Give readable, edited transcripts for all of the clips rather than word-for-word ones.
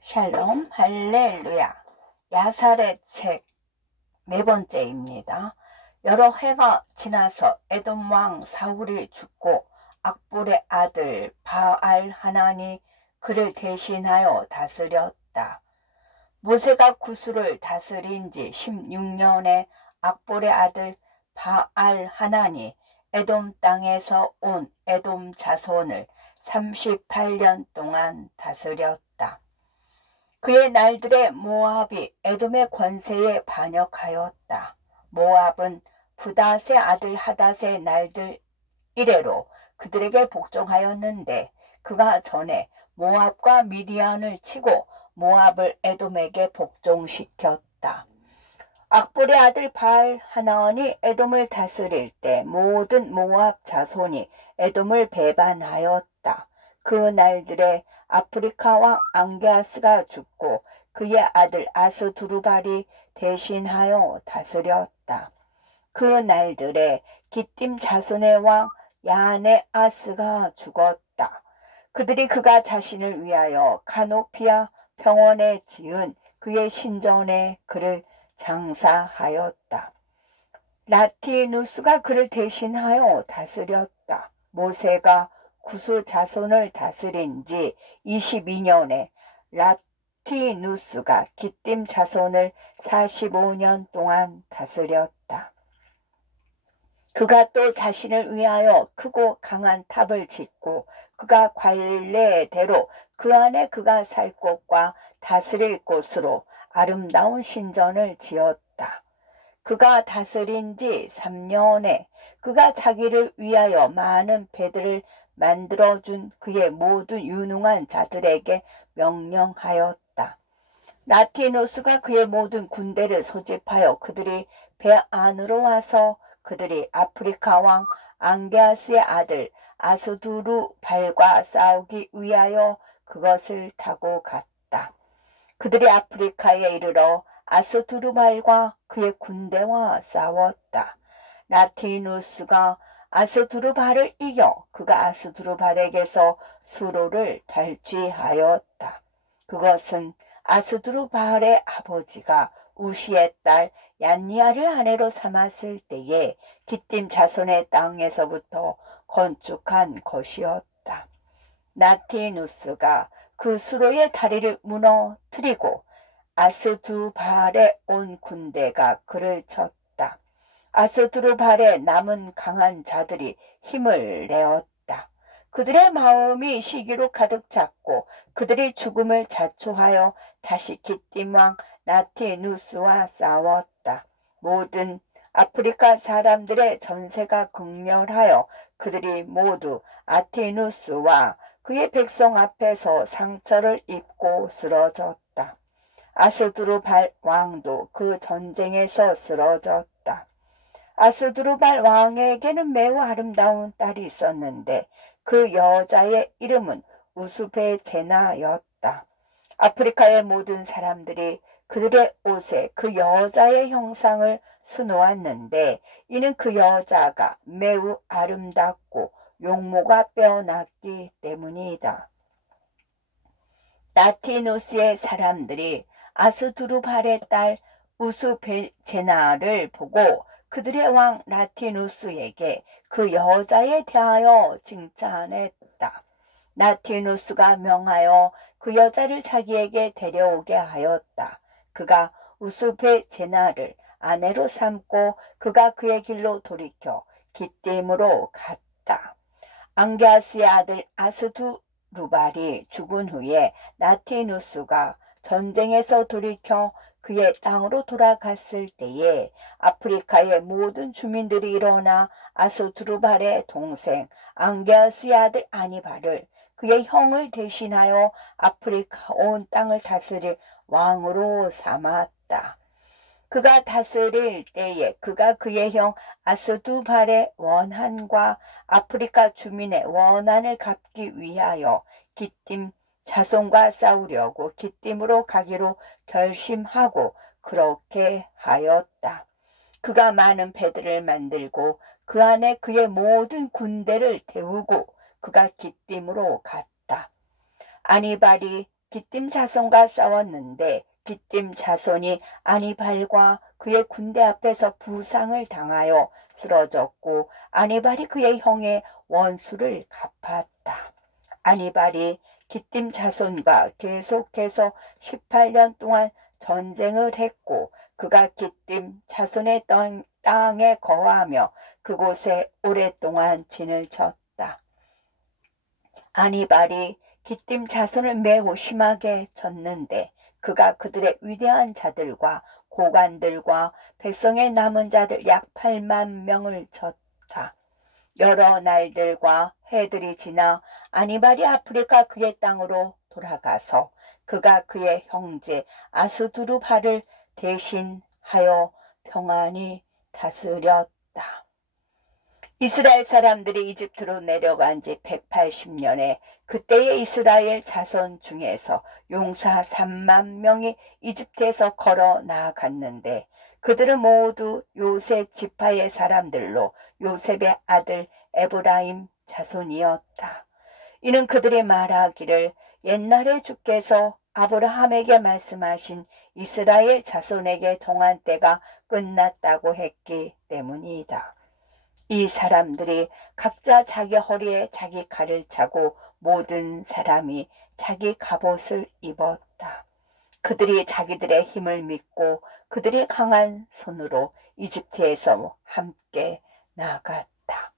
샬롬 할렐루야. 야살의 책 네 번째입니다. 여러 해가 지나서 에돔 왕 사울이 죽고 악볼의 아들 바알 하나니 그를 대신하여 다스렸다. 모세가 구스를 다스린 지 16년에 악볼의 아들 바알 하나니 에돔 땅에서 온 에돔 자손을 38년 동안 다스렸다. 그의 날들에 모압이 에돔의 권세에 반역하였다. 모압은 부닷의 아들 하닷의 날들 이래로 그들에게 복종하였는데 그가 전에 모압과 미디안을 치고 모압을 에돔에게 복종시켰다. 악볼의 아들 바알 하나원이 에돔을 다스릴 때 모든 모압 자손이 에돔을 배반하였다. 그 날들에 아프리카 왕 앙게아스가 죽고 그의 아들 아스두루발이 대신하여 다스렸다. 그 날들에 기띔 자손의 왕 야네아스가 죽었다. 그들이 그가 자신을 위하여 카노피아 평원에 지은 그의 신전에 그를 장사하였다. 라티누스가 그를 대신하여 다스렸다. 모세가 구스 자손을 다스린 지 22년에 라티누스가 기띔 자손을 45년 동안 다스렸다. 그가 또 자신을 위하여 크고 강한 탑을 짓고 그가 관례대로 그 안에 그가 살 곳과 다스릴 곳으로 아름다운 신전을 지었다. 그가 다스린 지 3년에 그가 자기를 위하여 많은 배들을 만들어준 그의 모든 유능한 자들에게 명령하였다. 라티누스가 그의 모든 군대를 소집하여 그들이 배 안으로 와서 그들이 아프리카 왕 앙게아스의 아들 아스두루발과 싸우기 위하여 그것을 타고 갔다. 그들이 아프리카에 이르러 아스두루발과 그의 군대와 싸웠다. 라티누스가 아스두루발을 이겨 그가 아스두루발에게서 수로를 탈취하였다. 그것은 아스두루발의 아버지가 우시의 딸 얀니아를 아내로 삼았을 때에 기띔 자손의 땅에서부터 건축한 것이었다. 라티누스가 그 수로의 다리를 무너뜨리고 아스두발에 온 군대가 그를 쳤다. 아스두루발에 남은 강한 자들이 힘을 내었다. 그들의 마음이 시기로 가득 찼고 그들이 죽음을 자초하여 다시 기띔 왕 라티누스와 싸웠다. 모든 아프리카 사람들의 전세가 극렬하여 그들이 모두 아티누스와 그의 백성 앞에서 상처를 입고 쓰러졌다. 아스두루발 왕도 그 전쟁에서 쓰러졌다. 아스두루발 왕에게는 매우 아름다운 딸이 있었는데 그 여자의 이름은 우수베제나였다. 아프리카의 모든 사람들이 그들의 옷에 그 여자의 형상을 수놓았는데 이는 그 여자가 매우 아름답고 용모가 빼어났기 때문이다. 라티누스의 사람들이 아스두루발의 딸 우수베제나를 보고 그들의 왕 라티누스에게 그 여자에 대하여 칭찬했다. 라티누스가 명하여 그 여자를 자기에게 데려오게 하였다. 그가 우수베제나를 아내로 삼고 그가 그의 길로 돌이켜 기띔으로 갔다. 앙게아스의 아들 아스두루발이 죽은 후에 라티누스가 전쟁에서 돌이켜 그의 땅으로 돌아갔을 때에 아프리카의 모든 주민들이 일어나 아스두루발의 동생 앙게아스의 아들 아니발을 그의 형을 대신하여 아프리카 온 땅을 다스릴 왕으로 삼았다. 그가 다스릴 때에 그가 그의 형 아스두발의 원한과 아프리카 주민의 원한을 갚기 위하여 기띔 자손과 싸우려고 기띔으로 가기로 결심하고 그렇게 하였다. 그가 많은 배들을 만들고 그 안에 그의 모든 군대를 태우고 그가 기띔으로 갔다. 아니발이 기띔 자손과 싸웠는데 기띔 자손이 아니발과 그의 군대 앞에서 부상을 당하여 쓰러졌고 아니발이 그의 형의 원수를 갚았다. 아니발이 기띔 자손과 계속해서 18년 동안 전쟁을 했고 그가 기띔 자손의 땅에 거하며 그곳에 오랫동안 진을 쳤다. 아니발이 기띔 자손을 매우 심하게 쳤는데 그가 그들의 위대한 자들과 고관들과 백성의 남은 자들 약 8만 명을 쳤다. 여러 날들과 해들이 지나 아니발이 아프리카 그의 땅으로 돌아가서 그가 그의 형제 아수두루발을 대신하여 평안히 다스렸다. 이스라엘 사람들이 이집트로 내려간 지 180년에 그때의 이스라엘 자손 중에서 용사 3만 명이 이집트에서 걸어 나아갔는데 그들은 모두 요셉 지파의 사람들로 요셉의 아들 에브라임 자손이었다. 이는 그들이 말하기를 옛날에 주께서 아브라함에게 말씀하신 이스라엘 자손에게 정한 때가 끝났다고 했기 때문이다. 이 사람들이 각자 자기 허리에 자기 칼을 차고 모든 사람이 자기 갑옷을 입었다. 그들이 자기들의 힘을 믿고 그들이 강한 손으로 이집트에서 함께 나갔다.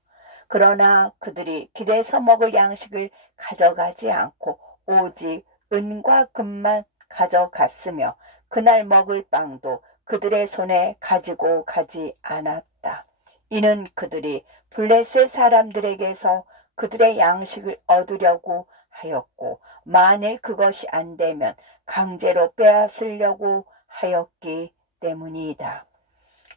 그러나 그들이 길에서 먹을 양식을 가져가지 않고 오직 은과 금만 가져갔으며 그날 먹을 빵도 그들의 손에 가지고 가지 않았다. 이는 그들이 블레셋 사람들에게서 그들의 양식을 얻으려고 하였고 만일 그것이 안 되면 강제로 빼앗으려고 하였기 때문이다.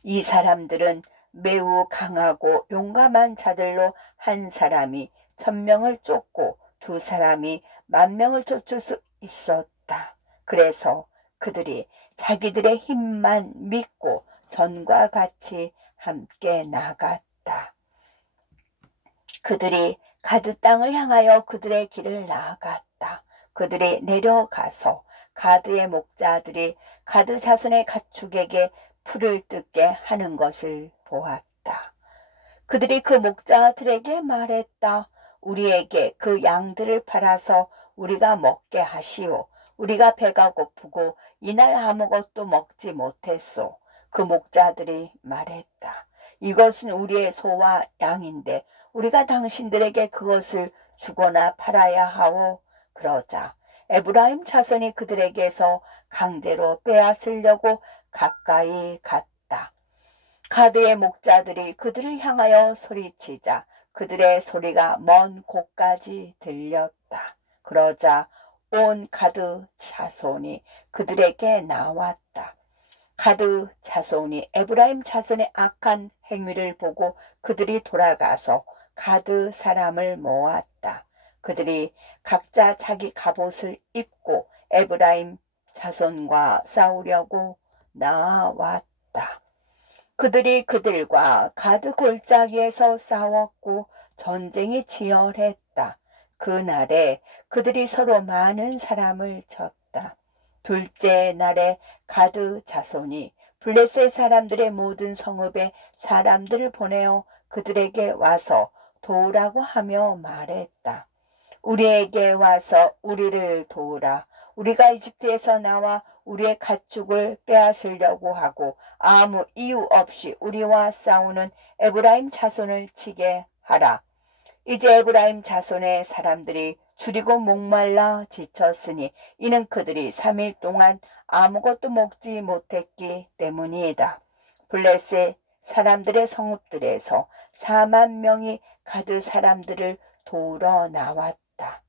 이 사람들은 매우 강하고 용감한 자들로 한 사람이 1000명을 쫓고 두 사람이 10,000명을 쫓을 수 있었다. 그래서 그들이 자기들의 힘만 믿고 전과 같이 함께 나갔다. 그들이 가드 땅을 향하여 그들의 길을 나아갔다. 그들이 내려가서 가드의 목자들이 가드 자손의 가축에게 풀을 뜯게 하는 것을 보았다. 그들이 그 목자들에게 말했다. 우리에게 그 양들을 팔아서 우리가 먹게 하시오. 우리가 배가 고프고 이날 아무것도 먹지 못했소. 그 목자들이 말했다. 이것은 우리의 소와 양인데 우리가 당신들에게 그것을 주거나 팔아야 하오. 그러자 에브라임 자손이 그들에게서 강제로 빼앗으려고 가까이 갔다. 가드의 목자들이 그들을 향하여 소리치자 그들의 소리가 먼 곳까지 들렸다. 그러자 온 가드 자손이 그들에게 나왔다. 가드 자손이 에브라임 자손의 악한 행위를 보고 그들이 돌아가서 가드 사람을 모았다. 그들이 각자 자기 갑옷을 입고 에브라임 자손과 싸우려고 나왔다. 그들이 그들과 가드 골짜기에서 싸웠고 전쟁이 치열했다. 그날에 그들이 서로 많은 사람을 쳤다. 둘째 날에 가드 자손이 블레셋 사람들의 모든 성읍에 사람들을 보내어 그들에게 와서 도우라고 하며 말했다. 우리에게 와서 우리를 도우라. 우리가 이집트에서 나와 우리의 가축을 빼앗으려고 하고 아무 이유 없이 우리와 싸우는 에브라임 자손을 치게 하라. 이제 에브라임 자손의 사람들이 줄이고 목말라 지쳤으니 이는 그들이 3일 동안 아무것도 먹지 못했기 때문이다. 블레셋 사람들의 성읍들에서 4만 명이 가드 사람들을 도우러 나왔다.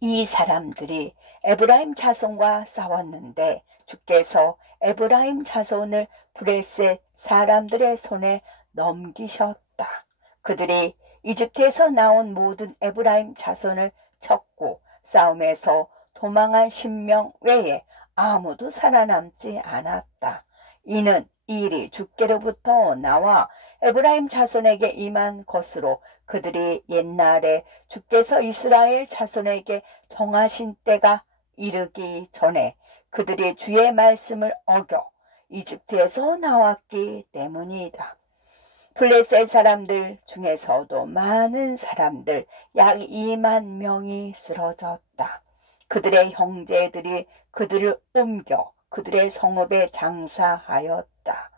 이 사람들이 에브라임 자손과 싸웠는데 주께서 에브라임 자손을 블레셋 사람들의 손에 넘기셨다. 그들이 이집트에서 나온 모든 에브라임 자손을 쳤고 싸움에서 도망한 10명 외에 아무도 살아남지 않았다. 이는 이 일이 주께로부터 나와 에브라임 자손에게 임한 것으로 그들이 옛날에 주께서 이스라엘 자손에게 정하신 때가 이르기 전에 그들이 주의 말씀을 어겨 이집트에서 나왔기 때문이다. 블레셋 사람들 중에서도 많은 사람들 약 2만 명이 쓰러졌다. 그들의 형제들이 그들을 옮겨 그들의 성읍에 장사하였다.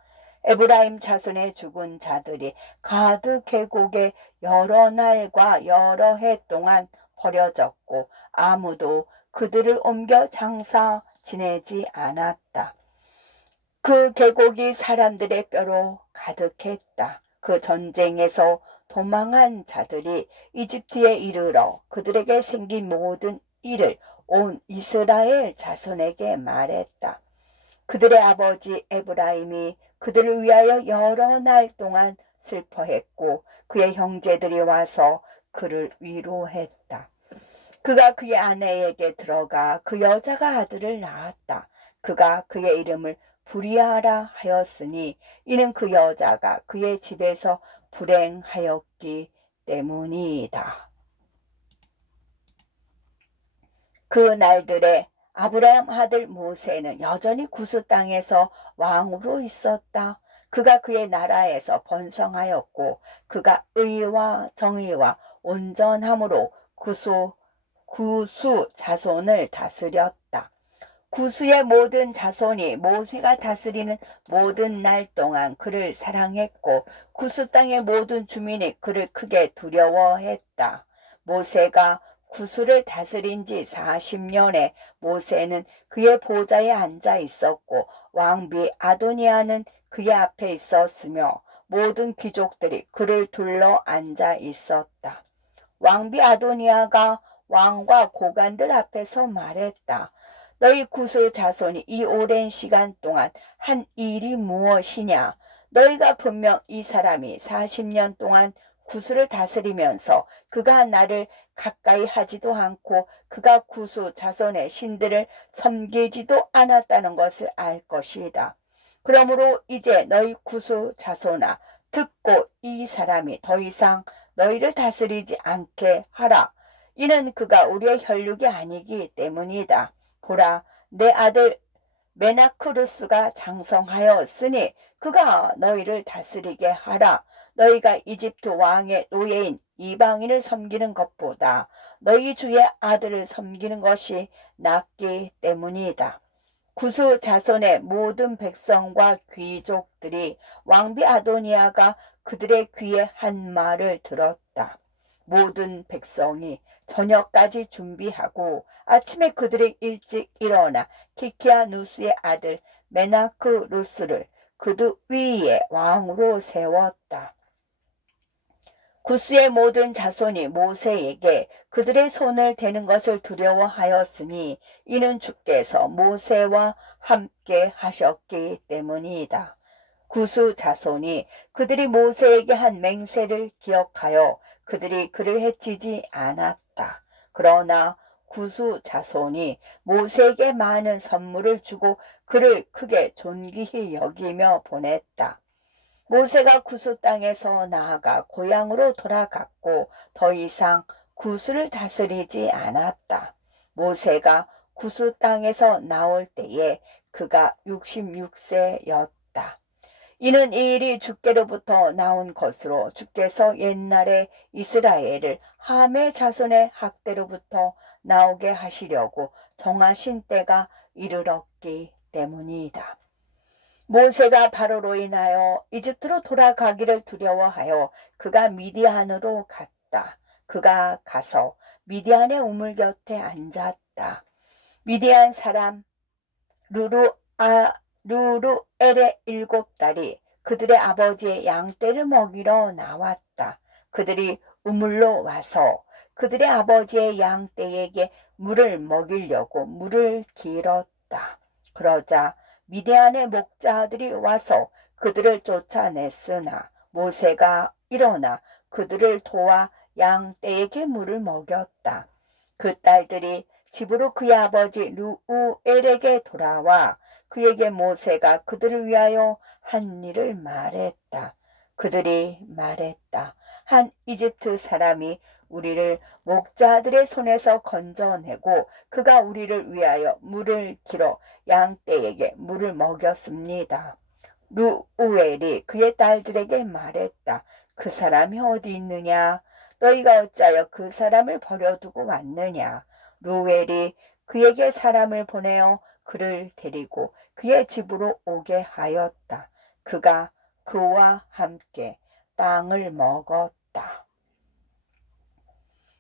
에브라임 자손의 죽은 자들이 가드 계곡에 여러 날과 여러 해 동안 버려졌고 아무도 그들을 옮겨 장사 지내지 않았다. 그 계곡이 사람들의 뼈로 가득했다. 그 전쟁에서 도망한 자들이 이집트에 이르러 그들에게 생긴 모든 일을 온 이스라엘 자손에게 말했다. 그들의 아버지 에브라임이 그들을 위하여 여러 날 동안 슬퍼했고 그의 형제들이 와서 그를 위로했다. 그가 그의 아내에게 들어가 그 여자가 아들을 낳았다. 그가 그의 이름을 부리아라 하였으니 이는 그 여자가 그의 집에서 불행하였기 때문이다. 그 날들에 아브라함 아들 모세는 여전히 구스 땅에서 왕으로 있었다. 그가 그의 나라에서 번성하였고 그가 의와 정의와 온전함으로 구수 자손을 다스렸다. 구수의 모든 자손이 모세가 다스리는 모든 날 동안 그를 사랑했고 구수 땅의 모든 주민이 그를 크게 두려워했다. 모세가 구수를 다스린 지 40년에 모세는 그의 보좌에 앉아 있었고 왕비 아도니아는 그의 앞에 있었으며 모든 귀족들이 그를 둘러 앉아 있었다. 왕비 아도니아가 왕과 고관들 앞에서 말했다. 너희 구스 자손이 이 오랜 시간 동안 한 일이 무엇이냐? 너희가 분명 이 사람이 40년 동안 구스를 다스리면서 그가 나를 가까이 하지도 않고 그가 구스 자손의 신들을 섬기지도 않았다는 것을 알 것이다. 그러므로 이제 너희 구스 자손아 듣고 이 사람이 더 이상 너희를 다스리지 않게 하라. 이는 그가 우리의 혈육이 아니기 때문이다. 보라, 내 아들 메나크루스가 장성하였으니 그가 너희를 다스리게 하라. 너희가 이집트 왕의 노예인 이방인을 섬기는 것보다 너희 주의 아들을 섬기는 것이 낫기 때문이다. 구스 자손의 모든 백성과 귀족들이 왕비 아도니아가 그들의 귀에 한 말을 들었다. 모든 백성이 저녁까지 준비하고 아침에 그들이 일찍 일어나 키키아누스의 아들 메나크루스를 그들 위에 왕으로 세웠다. 구스의 모든 자손이 모세에게 그들의 손을 대는 것을 두려워하였으니 이는 주께서 모세와 함께 하셨기 때문이다. 구스 자손이 그들이 모세에게 한 맹세를 기억하여 그들이 그를 해치지 않았다. 그러나 구스 자손이 모세에게 많은 선물을 주고 그를 크게 존귀히 여기며 보냈다. 모세가 구스 땅에서 나아가 고향으로 돌아갔고 더 이상 구스를 다스리지 않았다. 모세가 구스 땅에서 나올 때에 그가 66세였다. 이는 이 일이 주께로부터 나온 것으로 주께서 옛날에 이스라엘을 함의 자손의 학대로부터 나오게 하시려고 정하신 때가 이르렀기 때문이다. 모세가 바로로 인하여 이집트로 돌아가기를 두려워하여 그가 미디안으로 갔다. 그가 가서 미디안의 우물 곁에 앉았다. 미디안 사람 루루엘의 7딸이 그들의 아버지의 양떼를 먹이러 나왔다. 그들이 우물로 와서 그들의 아버지의 양떼에게 물을 먹이려고 물을 길었다. 그러자 미디안의 목자들이 와서 그들을 쫓아냈으나 모세가 일어나 그들을 도와 양떼에게 물을 먹였다. 그 딸들이 집으로 그의 아버지 루우엘에게 돌아와 그에게 모세가 그들을 위하여 한 일을 말했다. 그들이 말했다. 한 이집트 사람이 우리를 목자들의 손에서 건져내고 그가 우리를 위하여 물을 길어 양떼에게 물을 먹였습니다. 루우엘이 그의 딸들에게 말했다. 그 사람이 어디 있느냐? 너희가 어찌하여 그 사람을 버려두고 왔느냐? 루우엘이 그에게 사람을 보내어 그를 데리고 그의 집으로 오게 하였다. 그가 그와 함께 땅을 먹었다.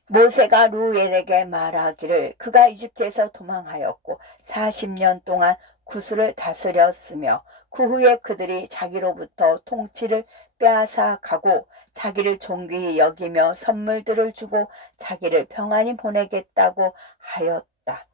모세가 루엘에게 말하기를 그가 이집트에서 도망하였고 40년 동안 구스를 다스렸으며 그 후에 그들이 자기로부터 통치를 빼앗아 가고 자기를 존귀히 여기며 선물들을 주고 자기를 평안히 보내겠다고 하였다.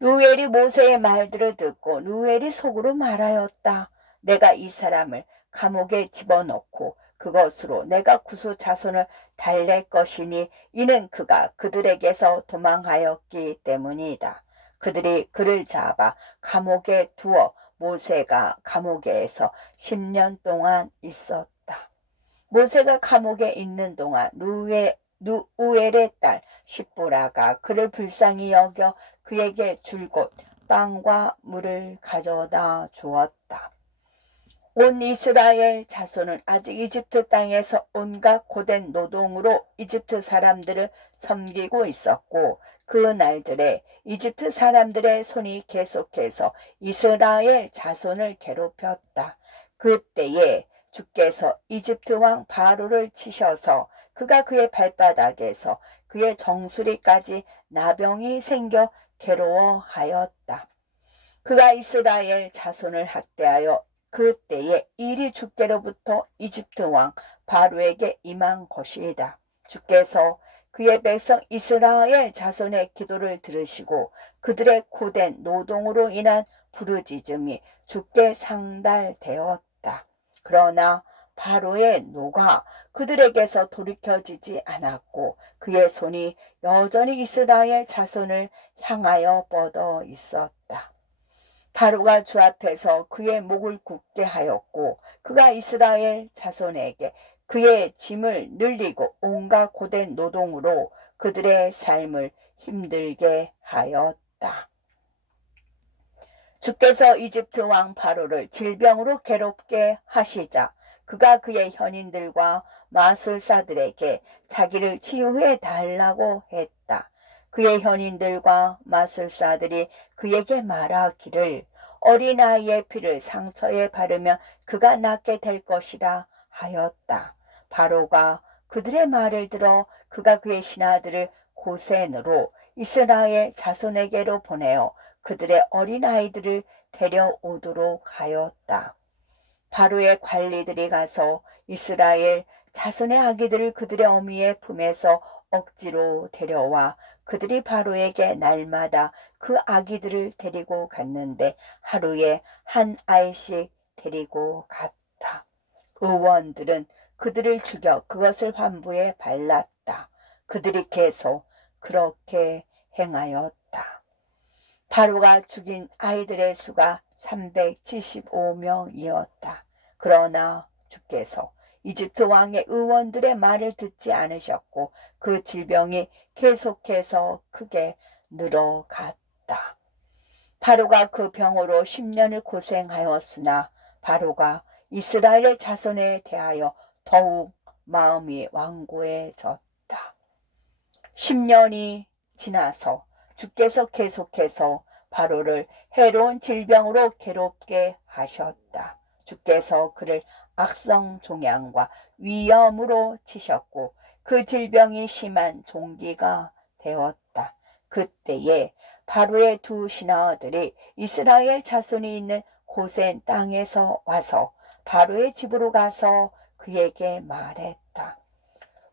루엘이 모세의 말들을 듣고 루엘이 속으로 말하였다. 내가 이 사람을 감옥에 집어넣고 그것으로 내가 구수 자손을 달랠 것이니 이는 그가 그들에게서 도망하였기 때문이다. 그들이 그를 잡아 감옥에 두어 모세가 감옥에서 10년 동안 있었다. 모세가 감옥에 있는 동안 루우엘의 딸 십보라가 그를 불쌍히 여겨 그에게 줄곧 빵과 물을 가져다 주었다. 온 이스라엘 자손은 아직 이집트 땅에서 온갖 고된 노동으로 이집트 사람들을 섬기고 있었고 그 날들에 이집트 사람들의 손이 계속해서 이스라엘 자손을 괴롭혔다. 그때에 주께서 이집트 왕 바로를 치셔서 그가 그의 발바닥에서 그의 정수리까지 나병이 생겨 괴로워하였다. 그가 이스라엘 자손을 학대하여 그때에 일이 주께로부터 이집트 왕 바로에게 임한 것이다. 주께서 그의 백성 이스라엘 자손의 기도를 들으시고 그들의 고된 노동으로 인한 부르짖음이 주께 상달되었다. 그러나 바로의 노가 그들에게서 돌이켜지지 않았고 그의 손이 여전히 이스라엘 자손을 향하여 뻗어 있었다. 바로가 주 앞에서 그의 목을 굳게 하였고 그가 이스라엘 자손에게 그의 짐을 늘리고 온갖 고된 노동으로 그들의 삶을 힘들게 하였다. 주께서 이집트 왕 바로를 질병으로 괴롭게 하시자 그가 그의 현인들과 마술사들에게 자기를 치유해 달라고 했다. 그의 현인들과 마술사들이 그에게 말하기를 어린아이의 피를 상처에 바르면 그가 낫게 될 것이라 하였다. 바로가 그들의 말을 들어 그가 그의 신하들을 고센으로 이스라엘 자손에게로 보내어 그들의 어린아이들을 데려오도록 하였다. 바로의 관리들이 가서 이스라엘 자손의 아기들을 그들의 어미의 품에서 억지로 데려와 그들이 바로에게 날마다 그 아기들을 데리고 갔는데 하루에 한 아이씩 데리고 갔다. 의원들은 그들을 죽여 그것을 환부에 발랐다. 그들이 계속 그렇게 행하였다. 바로가 죽인 아이들의 수가 375명이었다. 그러나 주께서 이집트 왕의 의원들의 말을 듣지 않으셨고 그 질병이 계속해서 크게 늘어갔다. 바로가 그 병으로 10년을 고생하였으나 바로가 이스라엘 자손에 대하여 더욱 마음이 완고해졌다. 10년이 지나서 주께서 계속해서 바로를 해로운 질병으로 괴롭게 하셨다. 주께서 그를 악성 종양과 위염으로 치셨고 그 질병이 심한 종기가 되었다. 그때에 바로의 두 신하들이 이스라엘 자손이 있는 고센 땅에서 와서 바로의 집으로 가서 그에게 말했다.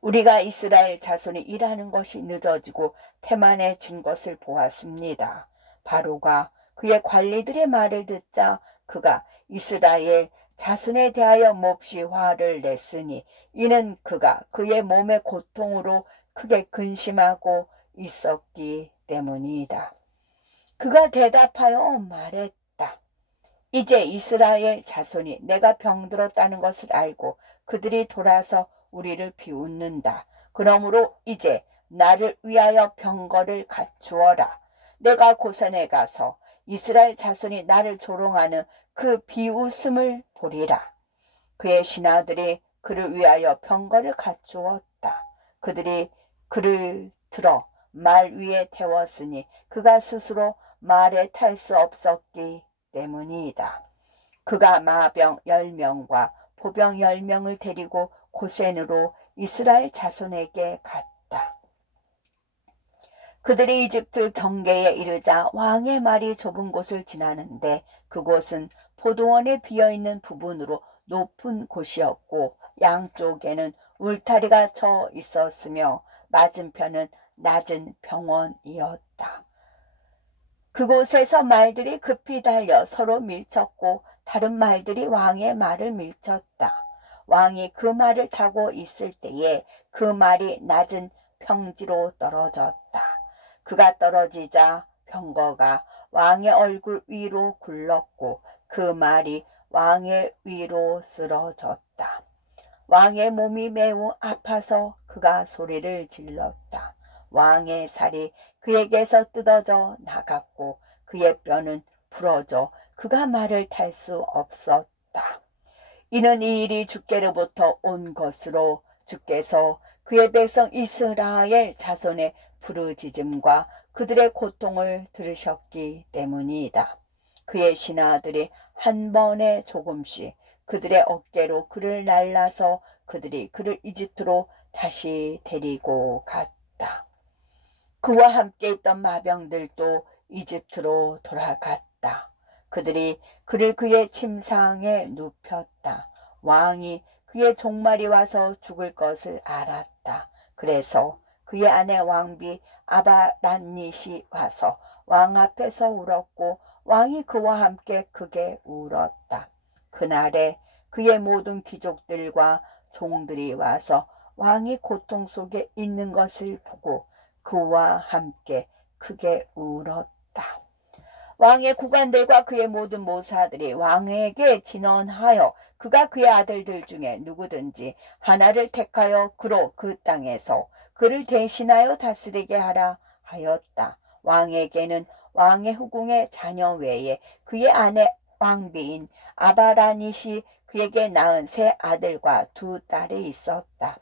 우리가 이스라엘 자손이 일하는 것이 늦어지고 태만해진 것을 보았습니다. 바로가 그의 관리들의 말을 듣자 그가 이스라엘 자손에 대하여 몹시 화를 냈으니 이는 그가 그의 몸의 고통으로 크게 근심하고 있었기 때문이다. 그가 대답하여 말했다. 이제 이스라엘 자손이 내가 병들었다는 것을 알고 그들이 돌아서 우리를 비웃는다. 그러므로 이제 나를 위하여 병거를 갖추어라. 내가 고산에 가서 이스라엘 자손이 나를 조롱하는 그 비웃음을 보리라. 그의 신하들이 그를 위하여 병거를 갖추었다. 그들이 그를 들어 말 위에 태웠으니 그가 스스로 말에 탈 수 없었기 때문이다. 그가 마병 10명과 보병 10명을 데리고 고센으로 이스라엘 자손에게 갔다. 그들이 이집트 경계에 이르자 왕의 말이 좁은 곳을 지나는데 그곳은 포도원에 비어있는 부분으로 높은 곳이었고 양쪽에는 울타리가 쳐 있었으며 맞은편은 낮은 병원이었다. 그곳에서 말들이 급히 달려 서로 밀쳤고 다른 말들이 왕의 말을 밀쳤다. 왕이 그 말을 타고 있을 때에 그 말이 낮은 평지로 떨어졌다. 그가 떨어지자 병거가 왕의 얼굴 위로 굴렀고 그 말이 왕의 위로 쓰러졌다. 왕의 몸이 매우 아파서 그가 소리를 질렀다. 왕의 살이 그에게서 뜯어져 나갔고 그의 뼈는 부러져 그가 말을 탈 수 없었다. 이는 이 일이 주께로부터 온 것으로 주께서 그의 백성 이스라엘 자손의 부르짖음과 그들의 고통을 들으셨기 때문이다. 그의 신하들이 한 번에 조금씩 그들의 어깨로 그를 날라서 그들이 그를 이집트로 다시 데리고 갔다. 그와 함께 있던 마병들도 이집트로 돌아갔다. 그들이 그를 그의 침상에 눕혔다. 왕이 그의 종말이 와서 죽을 것을 알았다. 그래서 그의 아내 왕비 아바란닛이 와서 왕 앞에서 울었고 왕이 그와 함께 크게 울었다. 그날에 그의 모든 귀족들과 종들이 와서 왕이 고통 속에 있는 것을 보고 그와 함께 크게 울었다. 왕의 구관들과 그의 모든 모사들이 왕에게 진언하여 그가 그의 아들들 중에 누구든지 하나를 택하여 그로 그 땅에서 그를 대신하여 다스리게 하라 하였다. 왕에게는 왕의 후궁의 자녀 외에 그의 아내 왕비인 아바라닛이 그에게 낳은 세 아들과 두 딸이 있었다.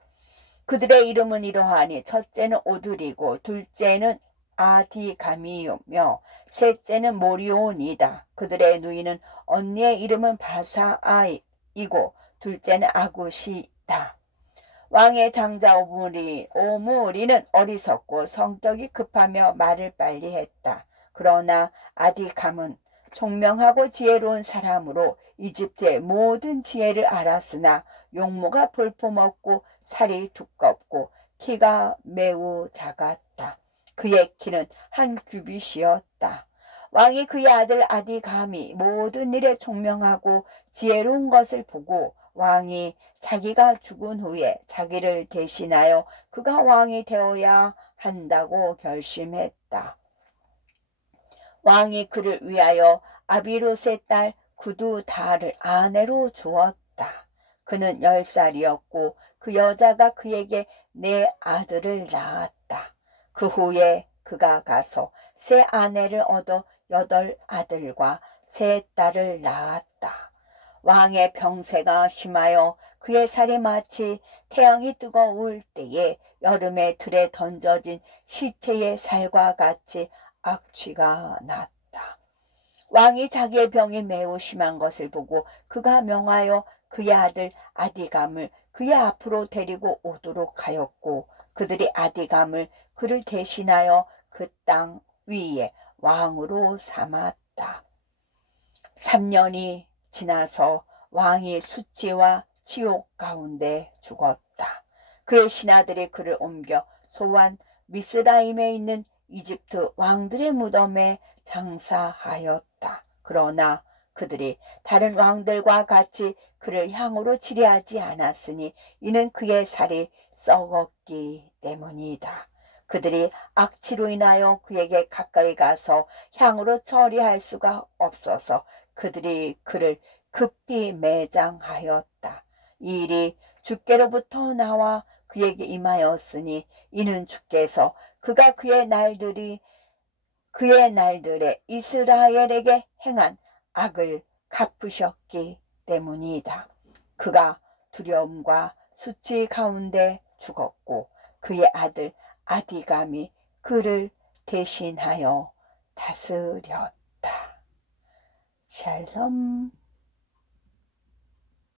그들의 이름은 이러하니 첫째는 오드리고 둘째는 아디가미이며 셋째는 모리온이다. 그들의 누이는 언니의 이름은 바사아이고 둘째는 아굿이다. 왕의 장자 오므리는 어리석고 성격이 급하며 말을 빨리 했다. 그러나 아디감은 총명하고 지혜로운 사람으로 이집트의 모든 지혜를 알았으나 용모가 볼품없고 살이 두껍고 키가 매우 작았다. 그의 키는 한 규빗이었다. 왕이 그의 아들 아디감이 모든 일에 총명하고 지혜로운 것을 보고 왕이 자기가 죽은 후에 자기를 대신하여 그가 왕이 되어야 한다고 결심했다. 왕이 그를 위하여 아비롯의 딸 구두다를 아내로 주었다. 그는 10살이었고 그 여자가 그에게 4 아들을 낳았다. 그 후에 그가 가서 새 아내를 얻어 8 아들과 3 딸을 낳았다. 왕의 병세가 심하여 그의 살이 마치 태양이 뜨거울 때에 여름에 들에 던져진 시체의 살과 같이 악취가 났다. 왕이 자기의 병이 매우 심한 것을 보고 그가 명하여 그의 아들 아디감을 그의 앞으로 데리고 오도록 하였고 그들이 아디감을 그를 대신하여 그 땅 위에 왕으로 삼았다. 3년이 지나서 왕이 수치와 지옥 가운데 죽었다. 그의 신하들이 그를 옮겨 소환 미스라임에 있는 이집트 왕들의 무덤에 장사하였다. 그러나 그들이 다른 왕들과 같이 그를 향으로 치리하지 않았으니 이는 그의 살이 썩었기 때문이다. 그들이 악취로 인하여 그에게 가까이 가서 향으로 처리할 수가 없어서 그들이 그를 급히 매장하였다. 이 일이 주께로부터 나와 그에게 임하였으니 이는 주께서 그가 그의 날들에 이스라엘에게 행한 악을 갚으셨기 때문이다. 그가 두려움과 수치 가운데 죽었고 그의 아들 아디감이 그를 대신하여 다스렸다. 샬롬.